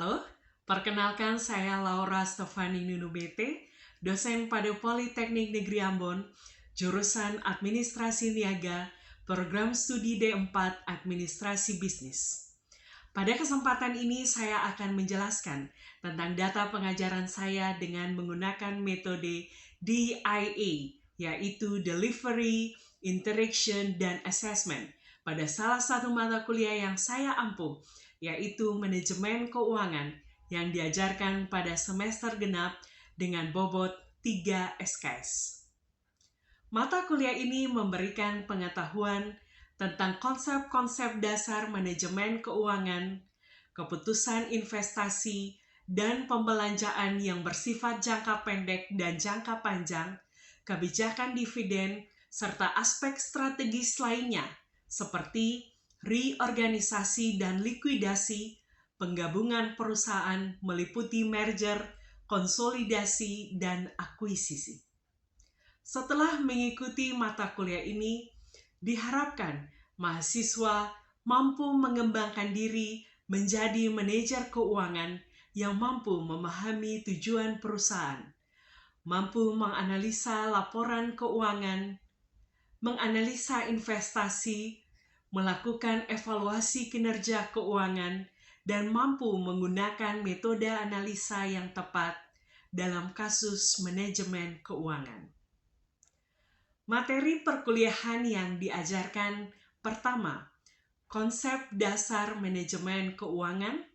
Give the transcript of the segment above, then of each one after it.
Halo, perkenalkan saya Laura Stefani Nunubete, dosen pada Politeknik Negeri Ambon, jurusan Administrasi Niaga, Program Studi D4 Administrasi Bisnis. Pada kesempatan ini saya akan menjelaskan tentang data pengajaran saya dengan menggunakan metode DIA, yaitu Delivery, Interaction, dan Assessment, pada salah satu mata kuliah yang saya ampuh, yaitu Manajemen Keuangan yang diajarkan pada semester genap dengan bobot 3 SKS. Mata kuliah ini memberikan pengetahuan tentang konsep-konsep dasar manajemen keuangan, keputusan investasi, dan pembelanjaan yang bersifat jangka pendek dan jangka panjang, kebijakan dividen, serta aspek strategis lainnya seperti reorganisasi dan likuidasi, penggabungan perusahaan meliputi merger, konsolidasi, dan akuisisi. Setelah mengikuti mata kuliah ini, diharapkan mahasiswa mampu mengembangkan diri menjadi manajer keuangan yang mampu memahami tujuan perusahaan, mampu menganalisa laporan keuangan, menganalisa investasi, melakukan evaluasi kinerja keuangan, dan mampu menggunakan metode analisa yang tepat dalam kasus manajemen keuangan. Materi perkuliahan yang diajarkan: pertama, konsep dasar manajemen keuangan;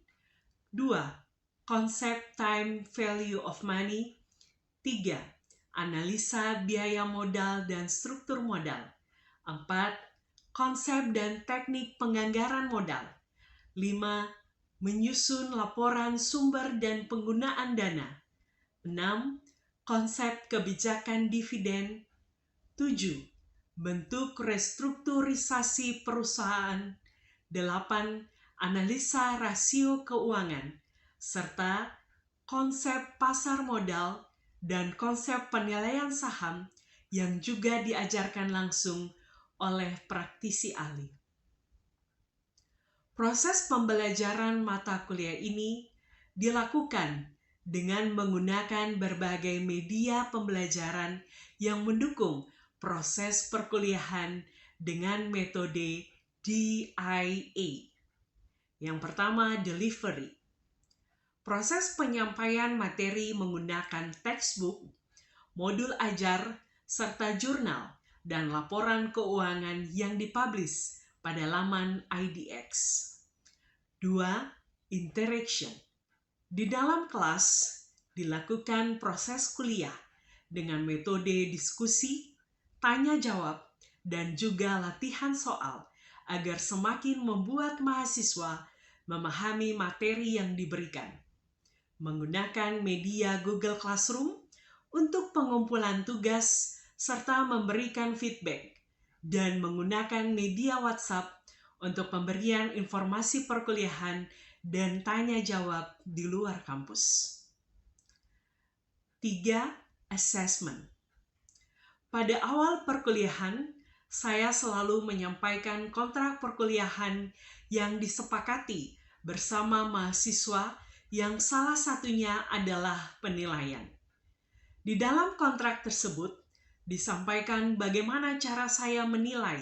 2, konsep time value of money; 3, analisa biaya modal dan struktur modal; 4, konsep dan teknik penganggaran modal; 5, menyusun laporan sumber dan penggunaan dana; 6, konsep kebijakan dividen; 7, bentuk restrukturisasi perusahaan; 8, analisa rasio keuangan; serta konsep pasar modal dan konsep penilaian saham yang juga diajarkan langsung oleh praktisi ahli. Proses pembelajaran mata kuliah ini dilakukan dengan menggunakan berbagai media pembelajaran yang mendukung proses perkuliahan dengan metode DIA. Yang pertama, delivery. Proses penyampaian materi menggunakan textbook, modul ajar, serta jurnal dan laporan keuangan yang dipublish pada laman IDX. 2. Interaction. Di dalam kelas dilakukan proses kuliah dengan metode diskusi, tanya jawab, dan juga latihan soal agar semakin membuat mahasiswa memahami materi yang diberikan. Menggunakan media Google Classroom untuk pengumpulan tugas serta memberikan feedback, dan menggunakan media WhatsApp untuk pemberian informasi perkuliahan dan tanya jawab di luar kampus. 3. Assessment. Pada awal perkuliahan, saya selalu menyampaikan kontrak perkuliahan yang disepakati bersama mahasiswa yang salah satunya adalah penilaian. Di dalam kontrak tersebut, disampaikan bagaimana cara saya menilai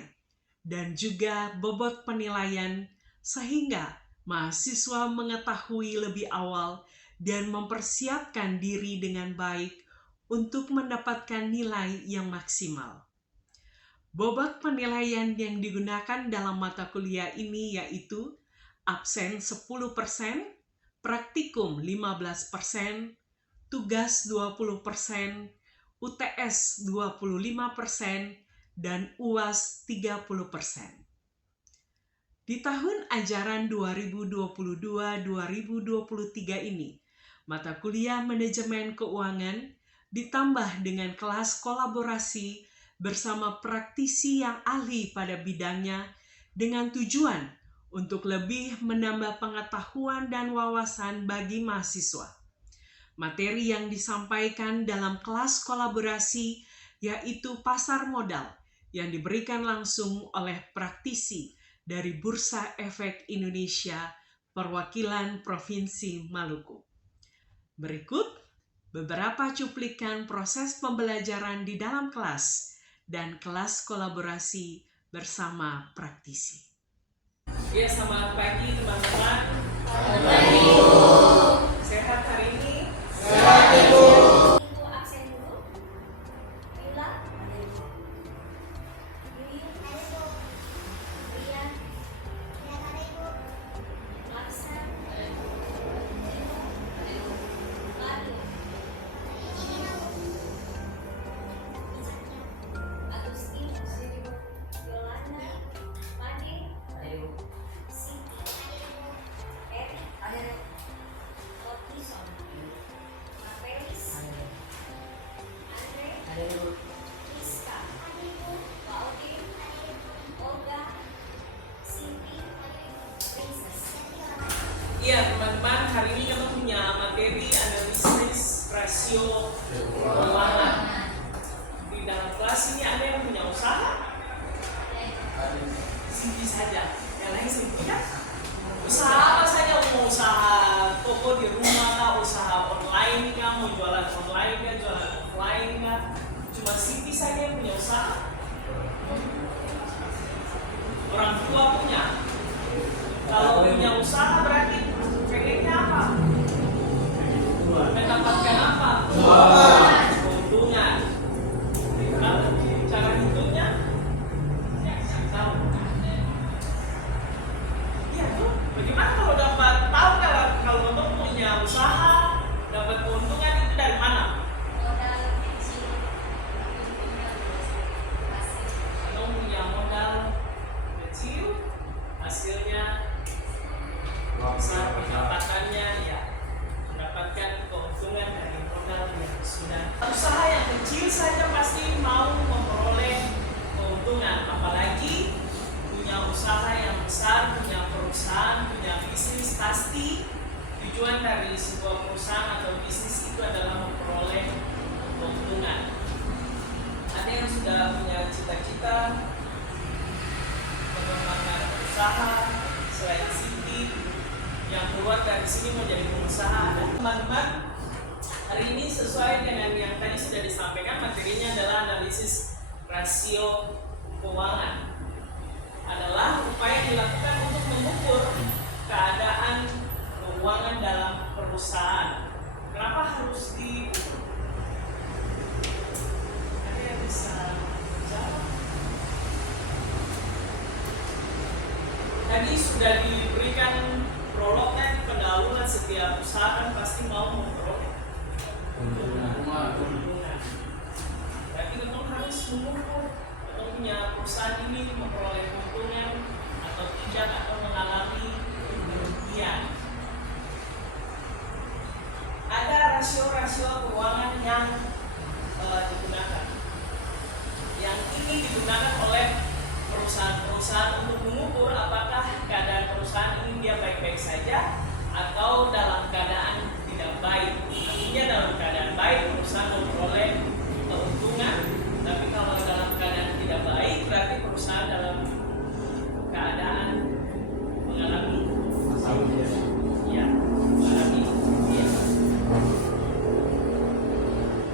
dan juga bobot penilaian sehingga mahasiswa mengetahui lebih awal dan mempersiapkan diri dengan baik untuk mendapatkan nilai yang maksimal. Bobot penilaian yang digunakan dalam mata kuliah ini yaitu absen 10%, praktikum 15%, tugas 20%, UTS 25%, dan UAS 30%. Di tahun ajaran 2022-2023 ini, mata kuliah manajemen keuangan ditambah dengan kelas kolaborasi bersama praktisi yang ahli pada bidangnya dengan tujuan untuk lebih menambah pengetahuan dan wawasan bagi mahasiswa. Materi yang disampaikan dalam kelas kolaborasi yaitu pasar modal yang diberikan langsung oleh praktisi dari Bursa Efek Indonesia perwakilan Provinsi Maluku. Berikut beberapa cuplikan proses pembelajaran di dalam kelas dan kelas kolaborasi bersama praktisi. Ya, selamat pagi teman-teman. Selamat pagi, Bu. Sehat hari ini? Sehat, Bu. Itu absen dulu. Yula. Yuyu. Ada, Bu. Rian. Ya, ada, Bu. Laksan. Ada, Bu. Ada, Bu. Lari. Agustinus. Yolanda. Made. Ada, Bu. Siti. Eri. Ada, Bu. Otison. Mapelis. Andre. Ada, Bu. Rizka. Claudine. Olga. Siti. Princess. Iya teman-teman, hari ini kita punya materi analisis rasio keuangan. Di dalam kelas ini ada yang punya usaha? Sini saja, yang lain sibuk kan? Usaha apa saja, mau usaha toko di rumah kah, usaha online kah, mau jualan online kah, jualan offline kah? Cuma Siti saja yang punya usaha. Orang tua punya. Kalau punya usaha berarti pengennya apa? Mendapatkan apa? Keuntungan. Kalau cara hitungnya? Tahu. Iya tuh. Bagaimana kalau dapat tahu kalau untuk punya usaha dapat keuntungan itu dari mana? Modal kecil. Kalau punya modal kecil, hasilnya besar, pendapatannya ya mendapatkan keuntungan dari modal yang sudah. Usaha yang kecil saja pasti mau memperoleh keuntungan, apalagi punya usaha yang besar, punya perusahaan, punya bisnis. Pasti tujuan dari sebuah perusahaan atau bisnis itu adalah memperoleh keuntungan. Ada yang sudah punya cita-cita mengembangkan usaha selain Siti yang keluar dari sini mau jadi pengusaha. Teman-teman, hari ini sesuai dengan yang tadi sudah disampaikan, materinya adalah analisis rasio keuangan. Adalah upaya dilakukan untuk mengukur keadaan keuangan dalam perusahaan. Kenapa harus diukur? Ada yang bisa jawab? Tadi sudah diberikan prolognya, pendahuluan. Setiap usaha kan pasti mau memperoleh keuntungan. Berarti kita harus mengukur atau punya perusahaan ini memperoleh keuntungan atau tidak, atau mengalami kerugian. Ada rasio-rasio keuangan yang digunakan. Yang ini digunakan oleh perusahaan-perusahaan untuk mengukur apakah keadaan perusahaan ini dia baik-baik saja atau dalam keadaan tidak baik. Artinya dalam keadaan baik perusahaan memperoleh keuntungan, tapi kalau dalam keadaan tidak baik berarti perusahaan dalam keadaan mengalami kerugian.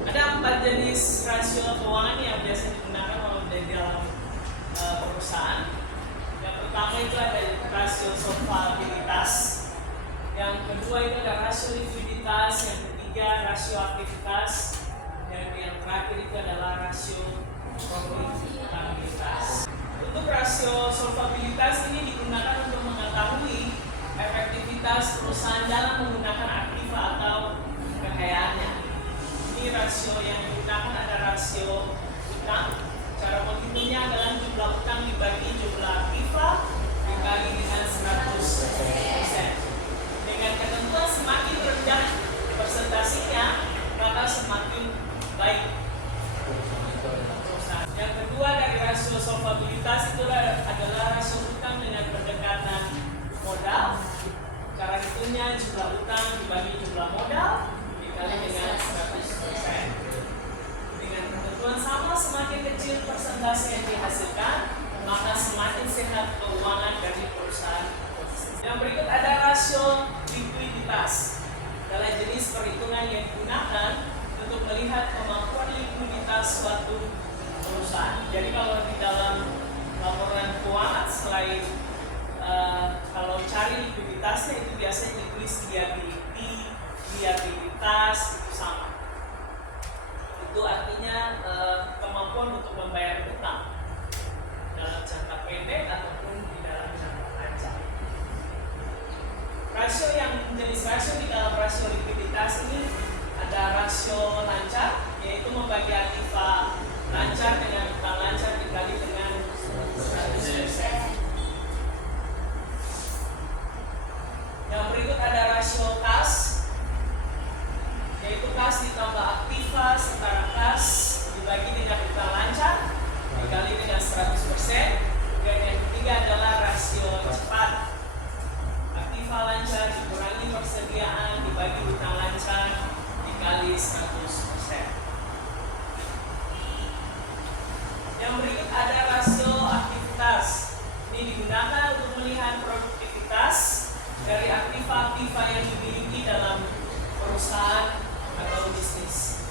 Ada 4 jenis rasio keuangan yang biasa digunakan oleh dalam perusahaan. Yang pertama itu ada rasio solvabilitas, yang kedua itu ada rasio likuiditas, yang ketiga rasio aktivitas, dan yang terakhir itu adalah rasio profitabilitas. Untuk rasio solvabilitas ini digunakan untuk mengetahui efektivitas perusahaan dalam menggunakan aktiva atau kekayaannya. Ini rasio yang digunakan ada rasio utang. Cara menghitungnya adalah jumlah utang dibagi jumlah aktiva dikali dengan 100%. Dengan ketentuan semakin rendah persentasenya, maka semakin baik perusahaan. Yang kedua dari rasio solvabilitas itu adalah rasio utang dengan pendekatan modal. Cara hitungnya jumlah utang dibagi jumlah modal dikali dengan 100%. Dengan ketentuan sama, semakin kecil persentase yang dihasilkan, maka semakin likuiditas adalah jenis perhitungan yang digunakan untuk melihat kemampuan likuiditas suatu perusahaan. Jadi kalau di dalam laporan keuangan selain kalau cari likuiditasnya itu biasanya ditulis liability, liabilitas itu sama. Itu artinya kemampuan untuk membayar utang dalam jangka pendek ataupun di dalam jangka panjang. Rasio yang jenis rasio di dalam rasio likuiditas ini ada rasio lancar, yaitu membagi aktiva lancar dengan utang lancar dikali dengan 100%. Yang berikut ada rasio kas, yaitu kas ditambah aktiva setara kas dibagi dengan utang lancar dikali dengan 100%. Dan yang ketiga adalah rasio cepat, aktiva lancar dikurangi persediaan dibagi utang lancar dikali 100%. Yang berikut ada rasio aktivitas. Ini digunakan untuk melihat produktivitas dari aktiva-aktiva yang dimiliki dalam perusahaan atau bisnis.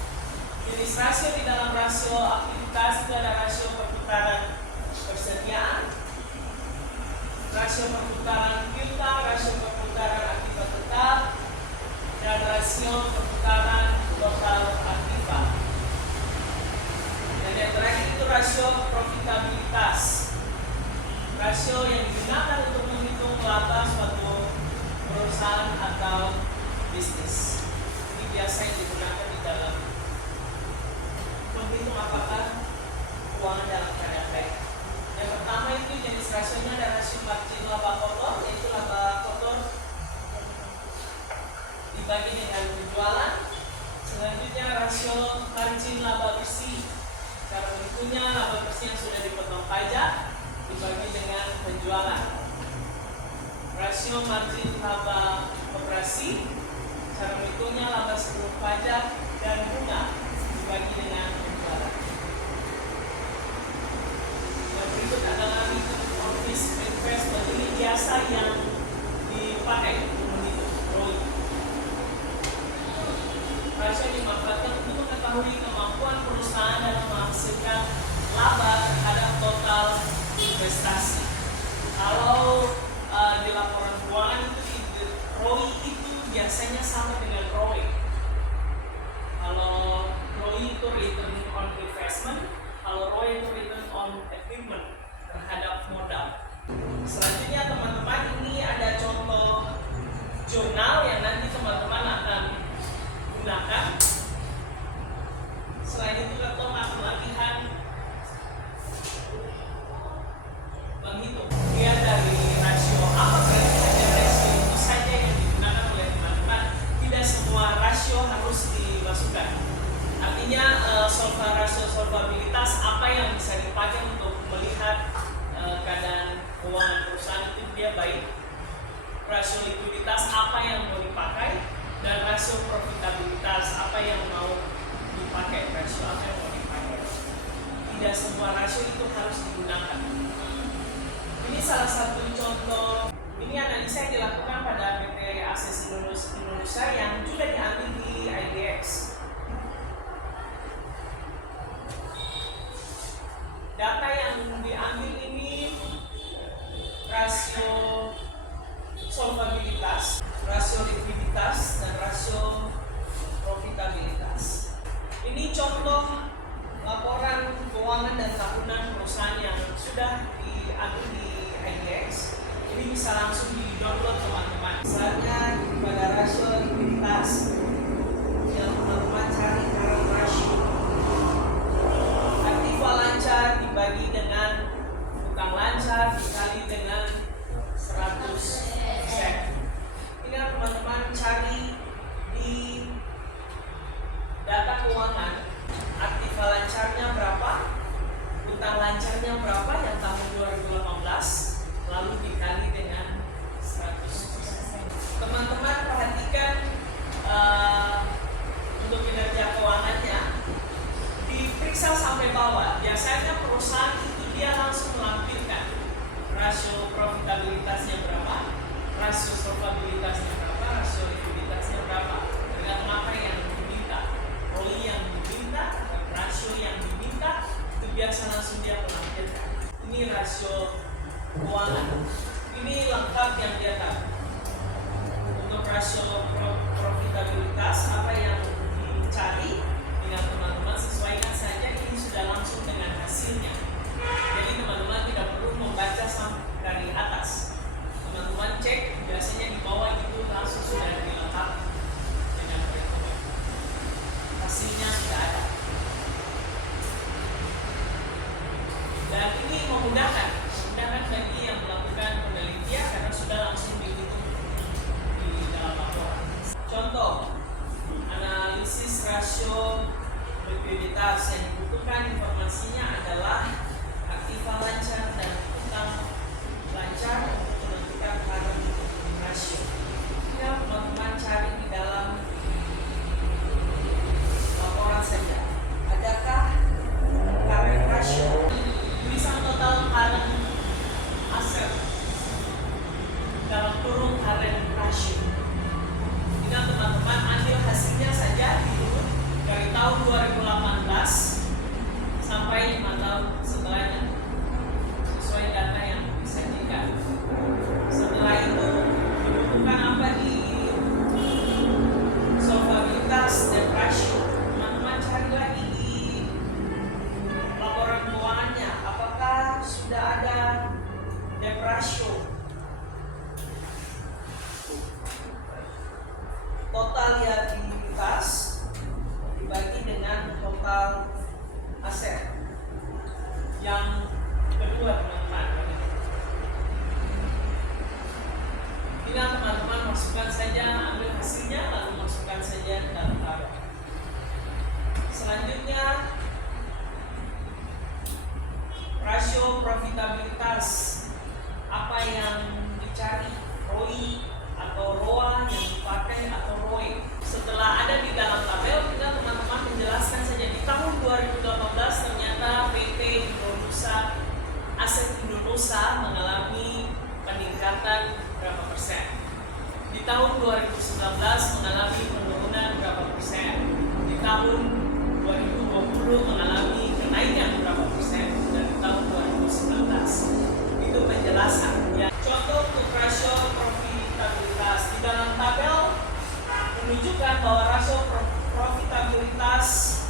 Jenis rasio di dalam rasio aktivitas itu ada rasio perputaran persediaan, rasio perputaran piutang, rasio perputaran aktiva tetap, dan rasio perputaran total aktiva. Dan yang terakhir itu rasio profitabilitas, rasio yang digunakan untuk menghitung laba suatu perusahaan atau bisnis. Ini biasanya digunakan di dalam menghitung apakah keuangan dalam keadaan baik. Yang pertama itu jenis rasionya ada rasio margin laba kotor, yaitu laba kotor dibagi dengan penjualan. Selanjutnya rasio margin laba bersih. Cara menghitungnya laba bersih yang sudah dipotong pajak dibagi dengan penjualan. Rasio margin laba operasi, cara menghitungnya laba sebelum pajak dan bunga dibagi dengan penjualan. Yang berikut adalah return on risk investment. Ini biasa yang dipakai untuk menghitung ROI. Rasio dimanfaatkan untuk mengetahui kemampuan perusahaan dalam menghasilkan laba terhadap total investasi. Kalau di laporan keuangan itu ROI itu biasanya sama dengan ROE. Kalau ROI itu return on investment, kalau ROE itu return on equipment terhadap modal. Selanjutnya teman-teman, ini ada contoh jurnal yang nanti teman-teman akan gunakan. Selain itu kita akan latihan menghitung. Lihat dari rasio apa saja rasio itu saja yang digunakan oleh teman-teman. Tidak semua rasio harus dimasukkan. Artinya rasio solvabilitas apa yang bisa dipakai untuk melihat keadaan keuangan perusahaan itu dia baik. Rasio likuiditas apa yang mau dipakai, dan rasio profitabilitas apa yang mau dipakai. Rasio apa yang mau dipakai. Tidak semua rasio itu harus digunakan. Ini salah satu contoh. Ini analisa yang dilakukan pada PT Akses Indonesia yang juga diambil di IDX. Data yang diambil ini rasio solvabilitas, rasio likuiditas, dan rasio profitabilitas. Ini contoh laporan keuangan dan tahunan perusahaan yang sudah diambil di IDX. Ini bisa langsung di-download teman-teman. Misalnya pada rasio likuiditas dibutuhkan informasinya adalah aktiva lancar dan utang lancar untuk menentukan current ratio. Ya, teman-teman cari di dalam laporan saja. Adakah current ratio? Tulisan total current asset dalam kurung current ratio. Tinggal teman-teman ambil hasilnya saja diurut dari tahun 2018 sampai 5 tahun setelahnya sesuai data yang disajikan. Setelah itu dibutuhkan apa di solvabilitas debt ratio. Teman-teman cari lagi di laporan keuangannya apakah sudah ada debt ratio. Total liabilitas dibagi dengan total aset. Yang kedua teman-teman, tinggal teman-teman masukkan saja, ambil hasilnya lalu masukkan saja ke dalam tabel. Selanjutnya rasio profitabilitas. Apa yang dicari? ROI atau ROA yang dipakai atau ROE. Setelah ada di dalam tabel, tinggal teman-teman menjelaskan saja. Di tahun 2018 ternyata PT Indonesia, aset Indonesia mengalami peningkatan berapa persen. Di tahun 2019 mengalami penurunan berapa persen. Di tahun 2020 mengalami kenaikan berapa persen. Dan di tahun 2019 itu penjelasan. Ya. Contoh untuk rasio profitabilitas di dalam tabel menunjukkan bahwa rasio profitabilitas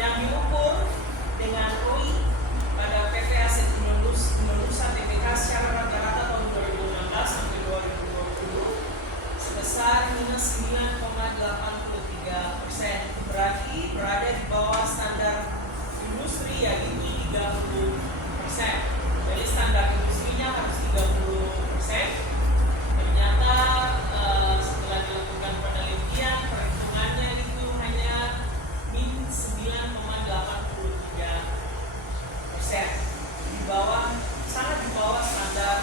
yang diukur dengan ROI pada PT Aset Indonesia TBK secara rata-rata tahun 2016 sampai 2020 sebesar minus 9,83%, berarti berada di bawah standar industri yaitu 30%. Jadi standar industrinya harus 30%. Ternyata setelah dilakukan penelitian, perhitungannya itu hanya min 9,83%, di bawah, sangat di bawah standar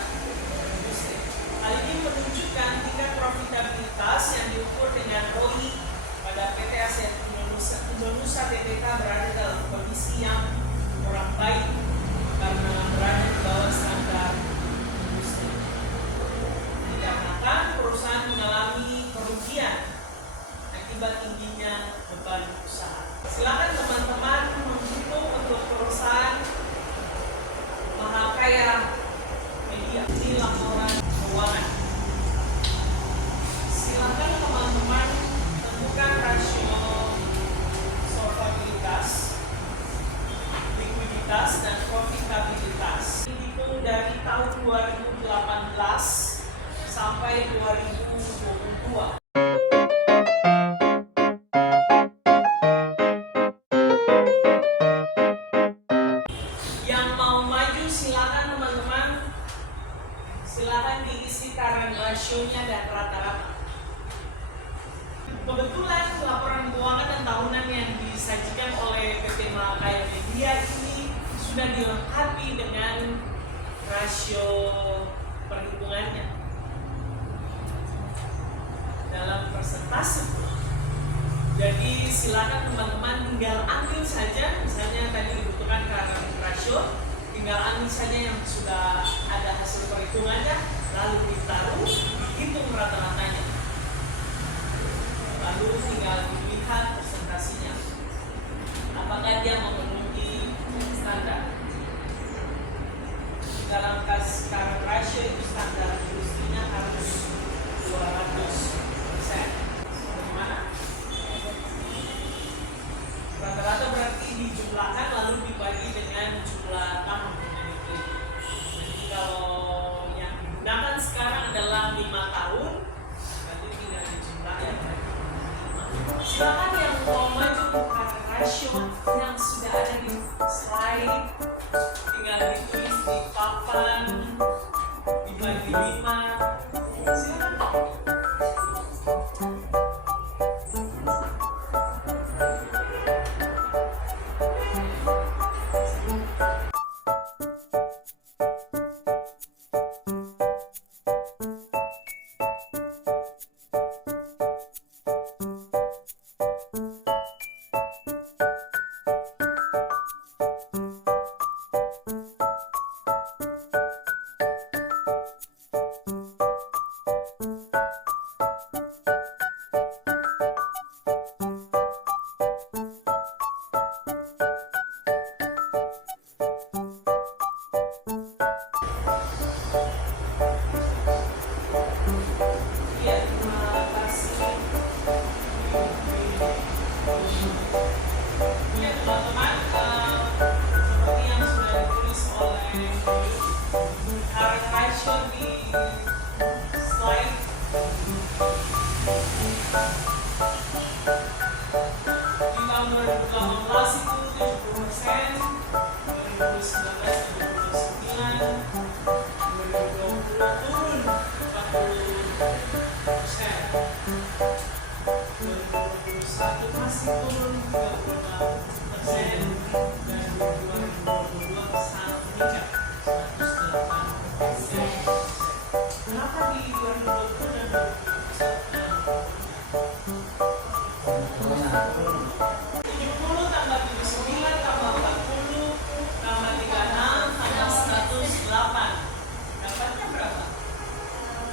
industri. Hal ini menunjukkan tingkat profitabilitas yang diukur dengan ROI pada PT Aset Indonesia TBK berada dalam kondisi yang kurang baik karena berada di bawah standar industri. Dikarenakan perusahaan mengalami kerugian akibat tingginya beban usaha. Silakan teman-teman menghitung untuk perusahaan Mahakaya Media di laporan keuangan. Silakan teman-teman tentukan rasio solvabilitas, likuiditas dan profitabilitas. Itu dari tahun 2018 sampai 2022. Yang mau maju silakan teman-teman, silakan diisi current ratio-nya dan rata-rata. Kebetulan laporan keuangan dan tahunan yang disajikan oleh PT Mahakaya Media ini sudah dilengkapi dengan rasio perhitungannya dalam persentase. Jadi silakan teman-teman tinggal ambil saja, misalnya tadi dibutuhkan current ratio, tinggal ambil saja yang sudah ada hasil perhitungannya, lalu ditaruh, dihitung rata-ratanya, lalu tinggal dilihat presentasinya apakah dia memenuhi standar. Dalam kas current ratio itu standar industrinya harus 200%. Bagaimana? Rata-rata berarti dijumlahkan lalu dibagi dengan jumlah tahun yang dipilih. Jadi kalau yang digunakan sekarang adalah 5 tahun, berarti tinggal dijumlahkan. Silakan yang mau maju current ratio yang sudah ada di slide, tinggal ditulis di papan, dibagi 5. Silakan. Ya teman-teman, seperti yang sudah ditulis oleh Karen Ratio di slide. Di tahun 2018 itu 70%, 2019 79%, 2020 turun 40%, 2021 masih turun 36%, dan 2022 sangat meningkat 108%. Kenapa di 2020 dan 2021 70 tambah 79 tambah 40 tambah 36 tambah 108. Dapatnya berapa?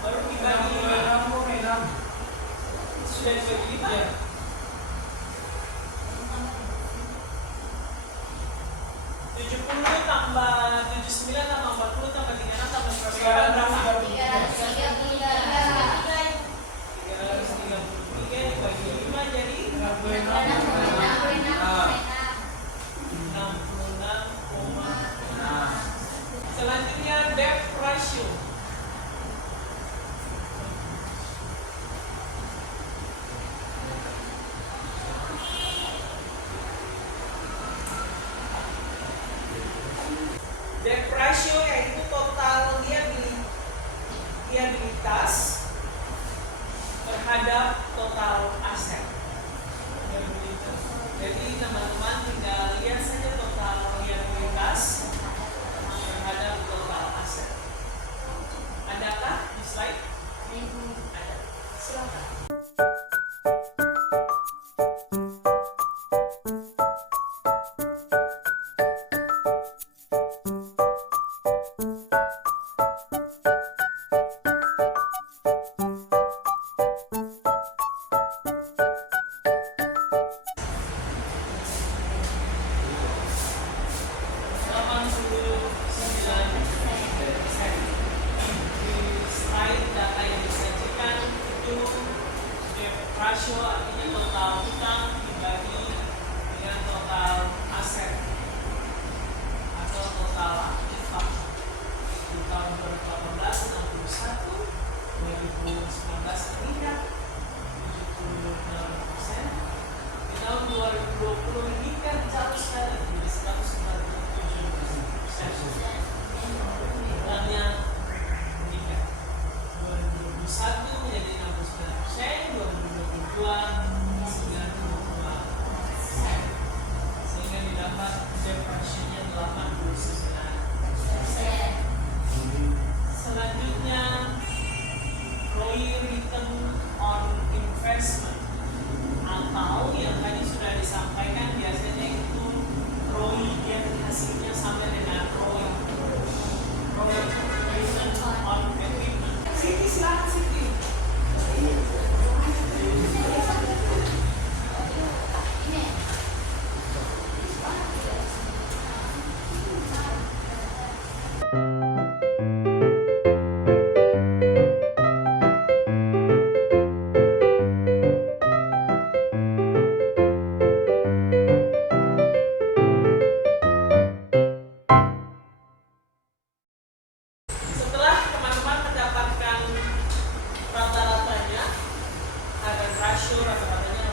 Baru dibagi 5. Sudah dibagi 5 ya? 70 tambah 79 tambah 40 tambah 36 tambah 108 berapa? 333 dibagi 5 jadi 66,6. Selanjutnya debt ratio. Debt ratio yaitu total liabilitas terhadap total aset. Jadi teman-teman tinggal lihat saja total liabilitas terhadap total aset. Adakah di slide? Ada. Silakan. Ratio artinya total hutang dibagi dengan total aset atau total infak. Di tahun 2018 61, 2019 meningkat 76%. Di tahun 2020 meningkat jauh sekali menjadi 147%. Hutangnya meningkat. 2021 menjadi 69%, 2022 92%, sehingga didapat debt ratio-nya 89%. Selanjutnya ROI, return on investment, atau yang tadi sudah disampaikan biasanya itu ROI yang hasilnya sampai dengan ROI, return on equipment. Siti, silakan Siti. Setelah teman-teman mendapatkan rata-ratanya, ada rasio rata-ratanya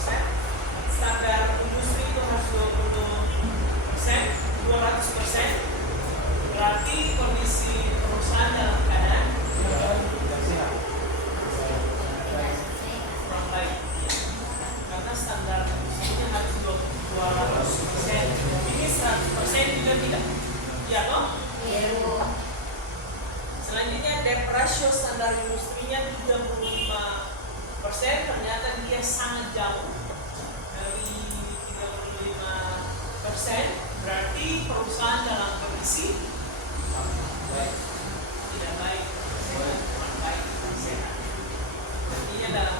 67%, standar industri itu harus 20%, 200%, berarti kondisi perusahaan dalam keadaan kurang baik, karena standar industrinya harus 200%, ini 100% juga tidak, ya toh? Selanjutnya debt ratio standar industrinya 35%, ternyata dia sangat jauh dari 35%, berarti perusahaan dalam kondisi tidak baik, kurang baik, sehat. Artinya dalam